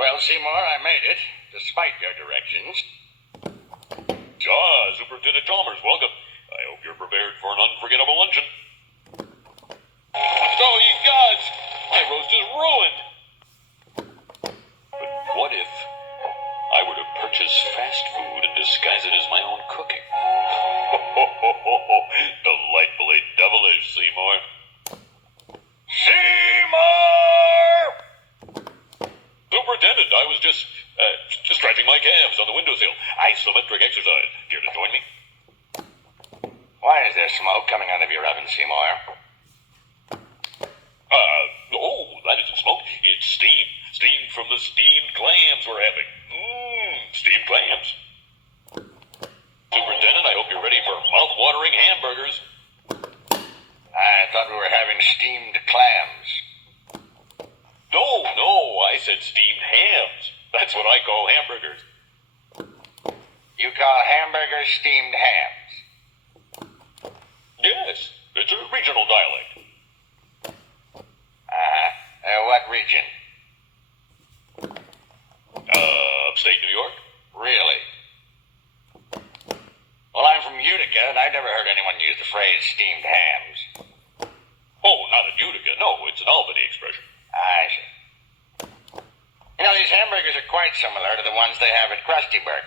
Well, Seymour, I made it, despite your directions. Ah, Superintendent Chalmers, welcome. I hope you're prepared for an unforgettable luncheon. Oh, ye gods! My roast is ruined! But what if I were to purchase fast food and disguise it as my own cooking? Delightfully devilish, Seymour. Seymour! Superintendent, I was just stretching my calves on the windowsill. Isometric exercise. Care to join me? Why is there smoke coming out of your oven, Seymour? Oh, that isn't smoke. It's steam. Steam from the steamed clams we're having. Steamed clams. Superintendent, I hope you're ready for mouth-watering hamburgers. I thought we were having steamed clams. No, I said steamed hams. That's what I call hamburgers. You call hamburgers steamed hams? Yes, it's a regional dialect. What region? Upstate New York? Really? Well, I'm from Utica, and I've never heard anyone use the phrase steamed hams. Oh, not in Utica. No, it's an Albany expression. I see. You know, these hamburgers are quite similar to the ones they have at Krustyburg.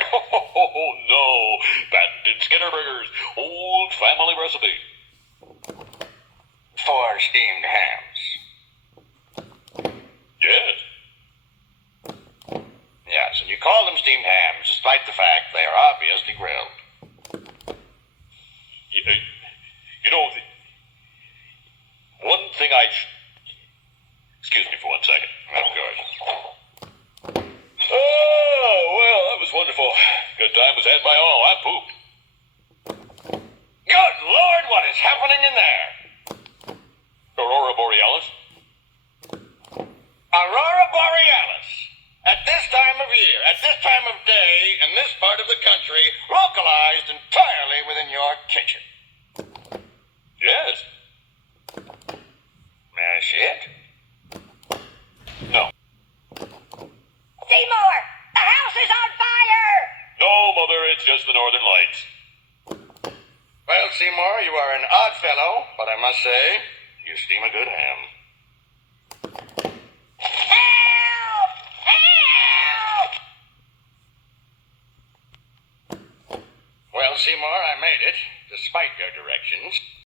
Oh, no. Patented Skinner burgers. Old family recipe. For steamed hams. Yes. Yes, and you call them steamed hams despite the fact they are obviously grilled. You know, one thing excuse me for 1 second. Of course. Oh, well, that was wonderful. Good time was had by all. I pooped. Good Lord, what is happening in there? Aurora Borealis? Aurora Borealis. At this time of year, at this time of day, in this part of the country, localized entirely within your kitchen. Yes. That's it? No. Seymour! The house is on fire! No, Mother, it's just the Northern Lights. Well, Seymour, you are an odd fellow, but I must say, you steam a good ham. Help! Help! Well, Seymour, I made it, despite your directions.